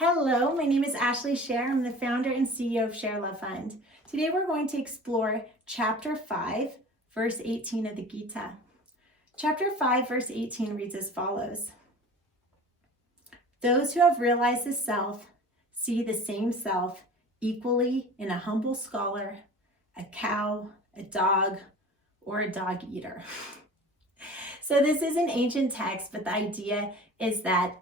Hello, my name is Ashley Scher. I'm the founder and CEO of ShareLove.Fund. Today we're going to explore Chapter 5, verse 18 of the Gita. Chapter 5, verse 18 reads as follows. Those who have realized the self see the same self equally in a humble scholar, a cow, a dog, or a dog eater. So this is an ancient text, but the idea is that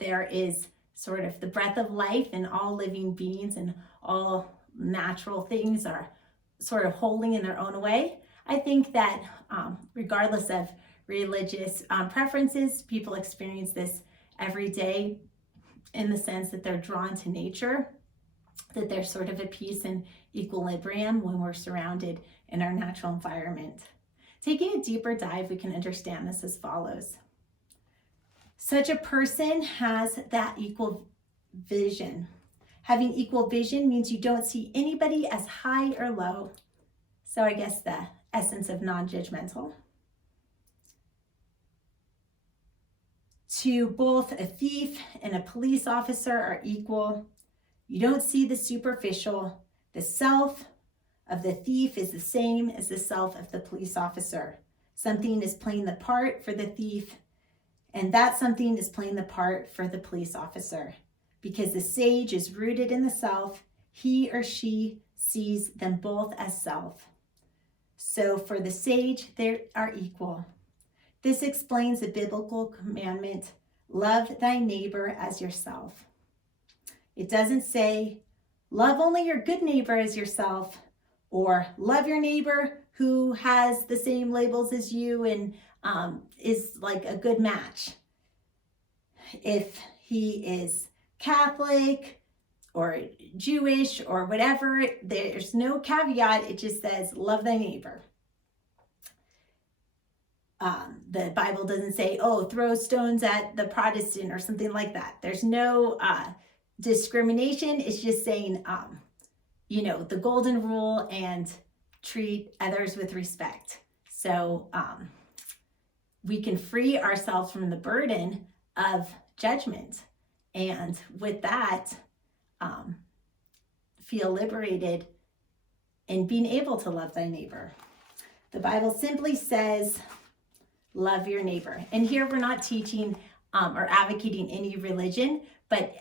there is sort of the breath of life in all living beings, and all natural things are sort of holy in their own way. I think that regardless of religious preferences, people experience this every day in the sense that they're drawn to nature, that there's sort of a peace and equilibrium when we're surrounded in our natural environment. Taking a deeper dive, we can understand this as follows. Such a person has that equal vision. Having equal vision means you don't see anybody as high or low. So I guess the essence of non-judgmental. To both a thief and a police officer are equal. You don't see the superficial. The self of the thief is the same as the self of the police officer. Something is playing the part for the thief, and that something is playing the part for the police officer. Because the sage is rooted in the self, he or she sees them both as self. So for the sage, they are equal. This explains the biblical commandment, love thy neighbor as yourself. It doesn't say, love only your good neighbor as yourself, or love your neighbor who has the same labels as you and is like a good match. If he is Catholic or Jewish or whatever, there's no caveat. It just says, love thy neighbor. The Bible doesn't say, oh, throw stones at the Protestant or something like that. There's no discrimination. It's just saying, the golden rule and treat others with respect. So we can free ourselves from the burden of judgment. And with that, feel liberated in being able to love thy neighbor. The Bible simply says, love your neighbor. And here we're not teaching or advocating any religion, but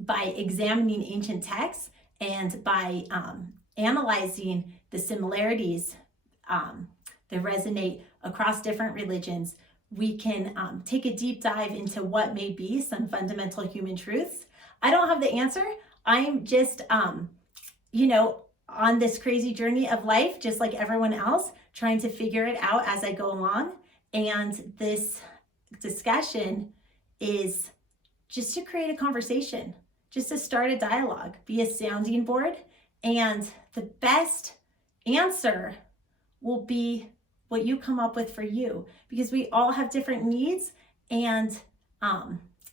by examining ancient texts and by analyzing the similarities that resonate across different religions, we can take a deep dive into what may be some fundamental human truths. I don't have the answer. I'm just, on this crazy journey of life, just like everyone else, trying to figure it out as I go along. And this discussion is just to create a conversation, just to start a dialogue, be a sounding board. And the best answer will be what you come up with for you, because we all have different needs, and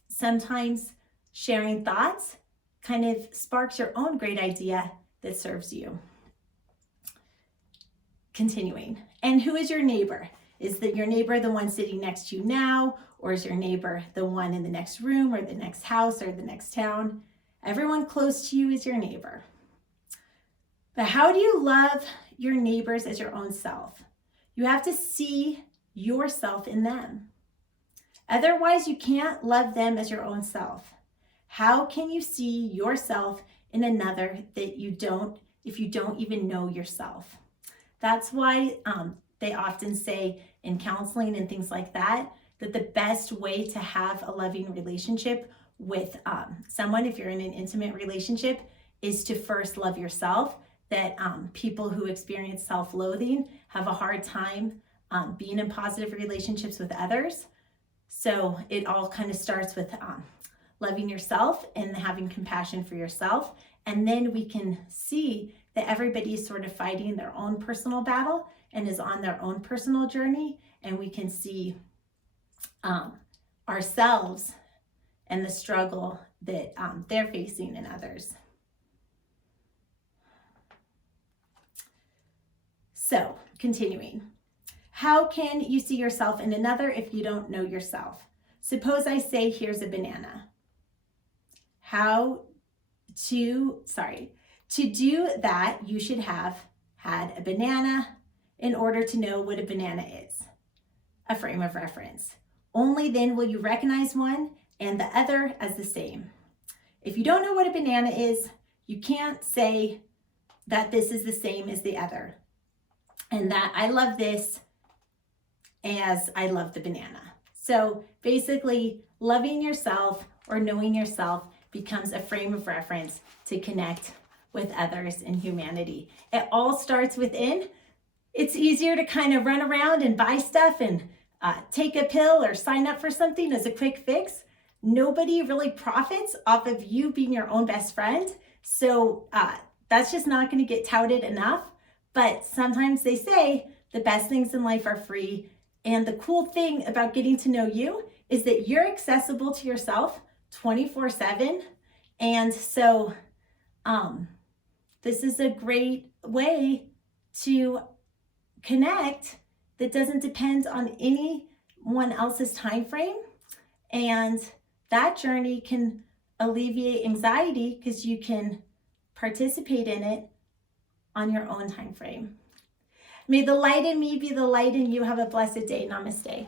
sometimes sharing thoughts kind of sparks your own great idea that serves you. Continuing. And who is your neighbor? Is that your neighbor the one sitting next to you now, or is your neighbor the one in the next room or the next house or the next town? Everyone close to you is your neighbor. But how do you love your neighbors as your own self? You have to see yourself in them. Otherwise, you can't love them as your own self. How can you see yourself in another if you don't even know yourself? That's why they often say in counseling and things like that the best way to have a loving relationship with someone, if you're in an intimate relationship, is to first love yourself. That people who experience self-loathing have a hard time being in positive relationships with others. So it all kind of starts with loving yourself and having compassion for yourself. And then we can see that everybody is sort of fighting their own personal battle and is on their own personal journey. And we can see ourselves and the struggle that they're facing in others. So, continuing. How can you see yourself in another if you don't know yourself? Suppose I say, here's a banana. to do that, you should have had a banana in order to know what a banana is, a frame of reference. Only then will you recognize one and the other as the same. If you don't know what a banana is, you can't say that this is the same as the other, and that I love this as I love the banana. So basically, loving yourself or knowing yourself becomes a frame of reference to connect with others in humanity. It all starts within. It's easier to kind of run around and buy stuff and take a pill or sign up for something as a quick fix. Nobody really profits off of you being your own best friend. So that's just not going to get touted enough. But sometimes they say the best things in life are free. And the cool thing about getting to know you is that you're accessible to yourself 24/7. And so this is a great way to connect that doesn't depend on anyone else's time frame. And that journey can alleviate anxiety because you can participate in it on your own time frame. May the light in me be the light in you. Have a blessed day. Namaste.